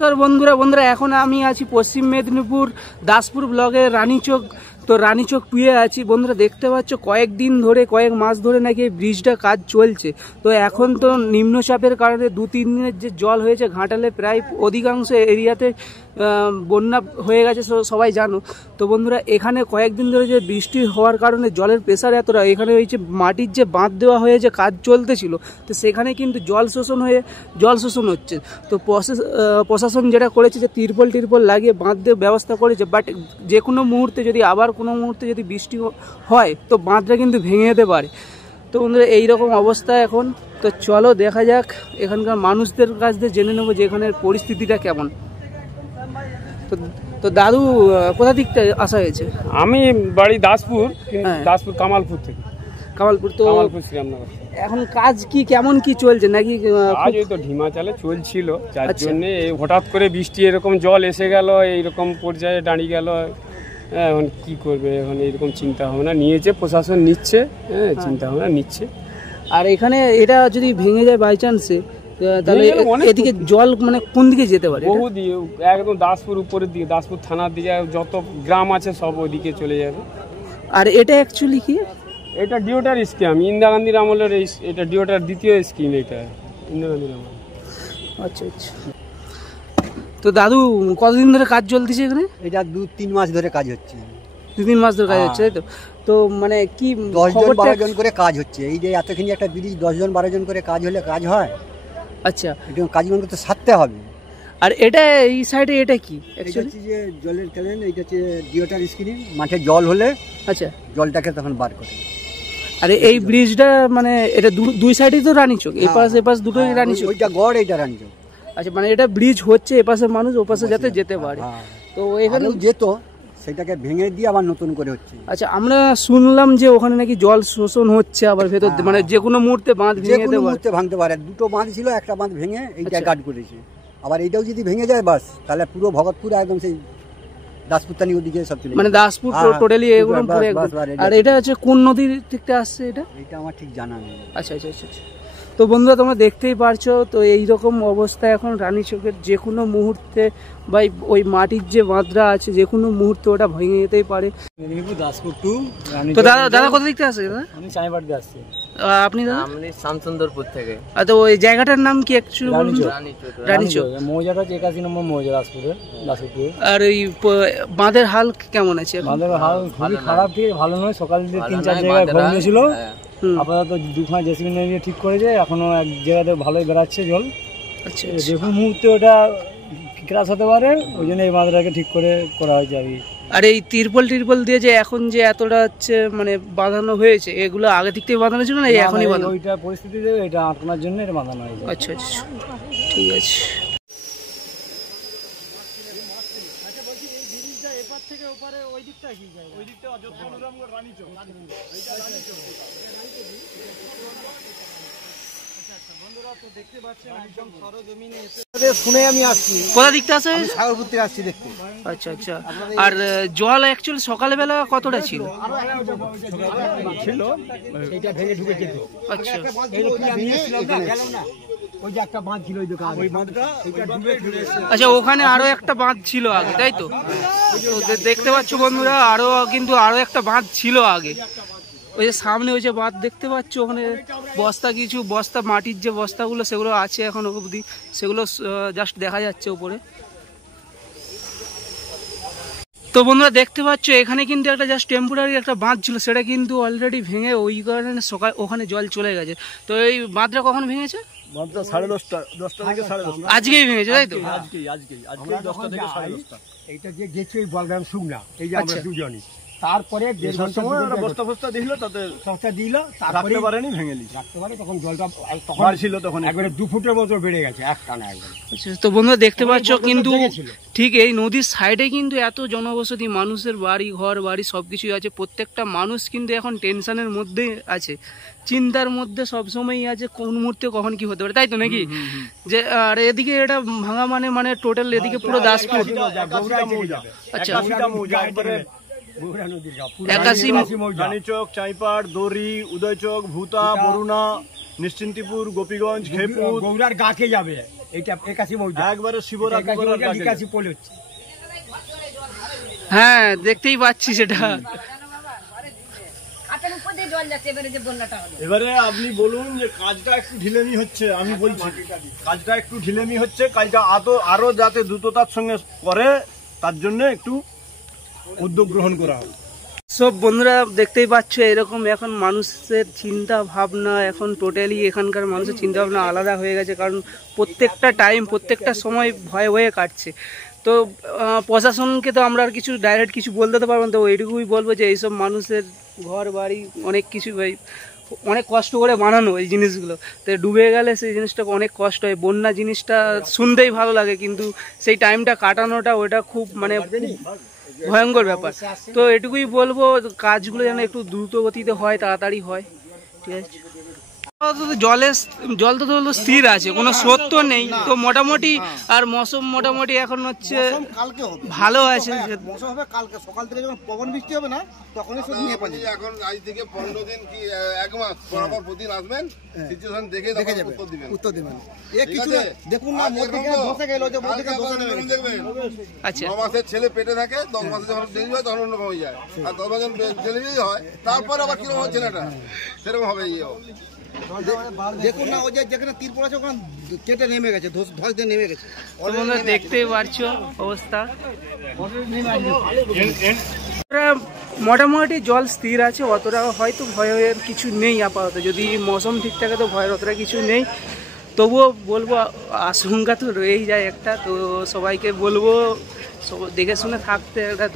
বন্ধুরা বন্ধুরা এখন আমি আছি পশ্চিম মেদিনীপুর দাসপুর ব্লকের রানীচক। তো রানীচক পুয়ে আছি বন্ধুরা, দেখতে পাচ্ছ কয়েকদিন ধরে কয়েক মাস ধরে নাকি এই ব্রিজটা কাজ চলছে। তো এখন তো নিম্নচাপের কারণে 2-3 দিনের যে জল হয়েছে ঘাটালে প্রায় অধিকাংশ এরিয়াতে বন্যা হয়ে গেছে, সবাই জানো। তো বন্ধুরা এখানে কয়েকদিন ধরে যে বৃষ্টি হওয়ার কারণে জলের প্রেসার এতটা, এখানে হয়েছে মাটির যে বাঁধ দেওয়া হয়েছে কাজ চলতেছিল, তো সেখানে কিন্তু জল শোষণ হচ্ছে। তো প্রশাসন যেটা করেছে যে তিরপল লাগিয়ে বাঁধ দিয়ে ব্যবস্থা করেছে, বাট যে কোনো মুহূর্তে যদি আবার কোনো মুহূর্তে যদি বৃষ্টি হয় তো বাঁধটা কিন্তু ভেঙে যেতে পারে। তো বন্ধুরা এইরকম অবস্থা এখন। তো চলো দেখা যাক এখানকার মানুষদের কাছ থেকে জেনে নেবো যে এখানের পরিস্থিতিটা কেমন। তো দাদু কোথা দিক থেকে আসা হয়েছে? আমি বাড়ি দাসপুর, দাসপুর কামালপুর থেকে। কামালপুর, তো কামালপুর শ্রীরামনগর। এখন কাজ কি কেমন কি চলছে নাকি? আজ ওই তো ঢিমা চালে চলছিল, যার জন্য হঠাৎ করে বৃষ্টি এরকম জল এসে গেল, এইরকম পর্যায়ে দাঁড়িয়ে গেল। এখন কি করবে, এখন এইরকম চিন্তা ভাবনা নিয়েছে প্রশাসন, নিচ্ছে চিন্তা ভাবনা নিচ্ছে। আর এখানে এটা যদি ভেঙে যায় বাই চান্সে, তাহলে এদিকে জল মানে কোন দিকে যেতে পারে? বহু দিয়ে একদম দাসপুর উপরের দিকে, দাসপুর থানার দিকে যত গ্রাম আছে সব ওইদিকে চলে যাবে। আর এটা অ্যাকচুয়ালি কি? এটা ডিওটার স্কিম, ইন্দিরা গান্ধীর আমলের। এটা ডিওটার দ্বিতীয় স্কিম, এটা ইন্দিরা গান্ধীর আমল। আচ্ছা আচ্ছা। তো দাদু কতদিন ধরে কাজ চলতেছে এখানে? এটা 2-3 মাস ধরে কাজ হচ্ছে। 2-3 মাস ধরে কাজ হচ্ছে, তাই তো? তো মানে কি 10-12 জন করে কাজ হচ্ছে। এই যে এতখানি একটা ব্রিজ 10-12 জন করে কাজ হলে কাজ হয়? আচ্ছা, এটা কাজগুলো তো সারতে হবে। আর এটা এই সাইডে এটা কি অ্যাকচুয়ালি যে জলের ক্যানেল, এটা হচ্ছে ডিওটার স্কিম। মাঠে জল হলে আচ্ছা জলটাকে তখন বার করে। আর এই ব্রিজটা মানে এটা দুই সাইডেই তো রানীচক, এই পাশ দুটোই রানীচক। ওইটা গড়, এইটা রানীচক। আচ্ছা, মানে এটা ব্রিজ হচ্ছে এপাশে মানুষ ওপাশে যাতে যেতে পারে। তো এখানে যেত, সেটাকে ভেঙে দিয়ে আবার নতুন করে হচ্ছে। আচ্ছা, আমরা শুনলাম যে ওখানে নাকি জল শোষণ হচ্ছে আবার ভেতর, মানে যে কোনো মুহূর্তে বাঁধ ভাঙতে পারে। দুটো বাঁধ ছিল, একটা বাঁধ ভেঙে এইটা গার্ড করেছে। আবার এইটাও যদি ভেঙে যায় বাস, তাহলে পুরো ভগতপুর একদম সেই দাসপুরতানি ওদিকে সব চলে, মানে দাসপুর টোটালি এগুলো পুরো একদম। আর এটা হচ্ছে কোন নদীর থেকে আসছে এটা? এটা আমার ঠিক জানা নেই। আচ্ছা আচ্ছা আচ্ছা। তো বন্ধুরা তোমরা দেখতেই পারছো, তো এইরকম অবস্থা এখন রানীচকের। যে কোনো মুহূর্তে বা ওই মাটির যে বাঁধটা আছে যে কোনো মুহূর্তে ওটা ভেঙে যেতেই পারে। দাসপুর টু। তো দাদা কোথা থেকে আসছে? আমি চাইবাড় দিয়ে আসছি। আপনি দাদা? আমি শামসুন্দরপুর থেকে। তো ওই জায়গাটার নাম কি অ্যাকচুয়ালি? রানীচক। মৌজাটা 81 নম্বর মৌজা দাসপুর। আর ওই বাঁধের হাল কেমন আছে? বাঁধের হাল খুবই খারাপ, ঠিক ভালো নয়। সকাল থেকে 3-4 জায়গায় ঘর নিয়েছিল, আপাতত 2 জেসিবি নিয়ে ঠিক করেছে। এখনো এক জায়গাতে ভালোই বেড়াচ্ছে জল। আচ্ছা, যে কোনো মুহূর্তে ওটা ক্রাশ হতে পারে, ওই জন্য এই বাঁধটাকে ঠিক করে করা হয়েছে আর কি। আর এই তিরপল দিয়ে যে এখন যে এতটা হচ্ছে মানে বাঁধানো হয়েছে, এগুলো আগে থেকে বাঁধানো ছিল না এখনই বাঁধানো? ওইটা পরিস্থিতিতে এটা আটকানোর জন্য এটা বাঁধানো হয়েছে। আচ্ছা আচ্ছা, ঠিক আছে। শুনে আমি আসছি। কোথা দিকতে আসে? সাগরপুর থেকে আসছি দেখতে। আচ্ছা আচ্ছা। আর জল অ্যাকচুয়ালি সকালবেলা কতটা ছিল? এইটা ভেঙে ঢুকে যেত। আচ্ছা, ওই যে একটা বাঁধ ছিল, ওই বাঁধটা আচ্ছা, ওখানে আরো একটা বাঁধ ছিল আগে, তাই তো? দেখতে পাচ্ছ বন্ধুরা, আরো একটা বাঁধ ছিল আগে। ওই যে সামনে ওই যে বাঁধ দেখতে পাচ্ছ, ওখানে কিছু বস্তা মাটির যে বস্তাগুলো সেগুলো আছে এখনো অবধি, সেগুলো জাস্ট দেখা যাচ্ছে উপরে। তো বন্ধুরা দেখতে পাচ্ছ এখানে কিন্তু একটা জাস্ট টেম্পোরারি একটা বাঁধ ছিল, সেটা কিন্তু অলরেডি ভেঙে ওই কারণে ওখানে জল চলে গেছে। তো এই বাঁধটা কখন ভেঙেছে? বাঁধটা 10:30 থেকে 10:30। আজকেই ভেঙেছে, তাই তো? আজকেই 10টা থেকে 10:30। এইটা যে গেছে ওই বলগ্রাম শুকনা, এই যে আমরা দুজনই। তারপরে বস্তা দিল, তাতে দিল, তারপরে পারেনি, ভেঙে রাখতে পারে। তখন জলটা ছিল, তখন একবারে 2 ফুটের মতো বেড়ে গেছে একটানা একবারে। তো বন্ধুরা দেখতে পাচ্ছ কিন্তু ঠিক এই নদীর সাইডে কিন্তু এত জনবসতি, মানুষের বাড়ি ঘর বাড়ি সবকিছুই আছে। প্রত্যেকটা মানুষ কিন্তু এখন টেনশনের মধ্যে আছে, চিন্তার মধ্যে সবসময়ই আছে, কোন মুহূর্তে কখন কি হতে পারে, তাই তো নাকি? যে আর এদিকে এটা ভাঙা মানে টোটাল এদিকে পুরো দাসপুর। আচ্ছা, রানীচক, চাইপাড়, দড়ি, উদয়চক, ভূতা, বরুণা, নিশ্চিন্তিপুর, গোপীগঞ্জ, খেপুর, গৌরার গাকে যাবে। এইটা 81 মৌজা, একবারে শিবরাত্রি বলার কাছে। 81 পোল হচ্ছে। হ্যাঁ দেখতেই পাচ্ছি সেটা। এবারে আপনি বলুন যে কাজটা একটু ঢিলেমি হচ্ছে, আমি বলছি কাজটা একটু ঢিলেমি হচ্ছে, কাজটা আরো যাতে দ্রুততার সঙ্গে করে তার জন্য একটু উদ্যোগ গ্রহণ করা হবে। সব বন্ধুরা দেখতেই পাচ্ছ এরকম এখন মানুষের চিন্তা ভাবনা, এখন টোটালি এখানকার মানুষের চিন্তা ভাবনা আলাদা হয়ে গেছে, কারণ প্রত্যেকটা টাইম প্রত্যেকটা সময় ভয়ে ভয়ে কাটছে। তো প্রশাসনকে তো আমরা আর কিছু ডাইরেক্ট কিছু বলতে তো পারবো না, তো এইটুকুই বলবো যে এইসব মানুষের ঘর বাড়ি অনেক কিছু অনেক কষ্ট করে বানানো এই জিনিসগুলো, তো ডুবে গেলে সেই জিনিসটা অনেক কষ্ট হয়। বন্যা জিনিসটা শুনতেই ভালো লাগে, কিন্তু সেই টাইমটা কাটানোটা ওটা খুব মানে ভয়ঙ্কর ব্যাপার। তো এটুকুই বলবো কাজগুলো যেন একটু দ্রুত গতিতে হয়, তাড়াতাড়ি হয়, ঠিক আছে। জল তো স্থির আছে, কোনো স্রোত তো নেই, তো মোটামুটি আর মৌসুম মোটামুটি এখন হচ্ছে ভালো আছে। কালকে সকাল থেকে যখন পবন বৃষ্টি হবে না তখনই সব নিয়ে পাবে। এখন আজ থেকে 15 দিন কি 1 মাস পরপর প্রতিদিন আসবেন, সিচুয়েশন দেখে যাবেন, উত্তর দিবেন। কিছু দেখুন না মধ্যে বসে গেল, যে মধ্যে বসে দেখবেন। আচ্ছা 9 মাসের ছেলে পেটে থাকে, 10 মাসে যখন ডেলিভারি হয় তখন অন্যরকম হয়ে যায়, আর 10 মাসে ডেলিভারি হয় তারপর আবার কিরকম হয় ছেলেটা, সেরকম হবে। দেখুন না ওই যে যেখানে তীর পড়েছে ওখানে কেটে নেমে গেছে, ধস দিয়ে নেমে গেছে, তোমরা দেখতেই পারছো অবস্থা। মোটামুটি জল স্থির আছে, অতটা হয়তো ভয়ের কিছু নেই আপাতত, যদি মৌসুম ঠিক থাকে তো ভয়ের অতটা কিছু নেই। তবুও বলবো আশঙ্কা তো রয়েই যায় একটা, তো সবাইকে বলবো দেখে শুনে থাকতে একটা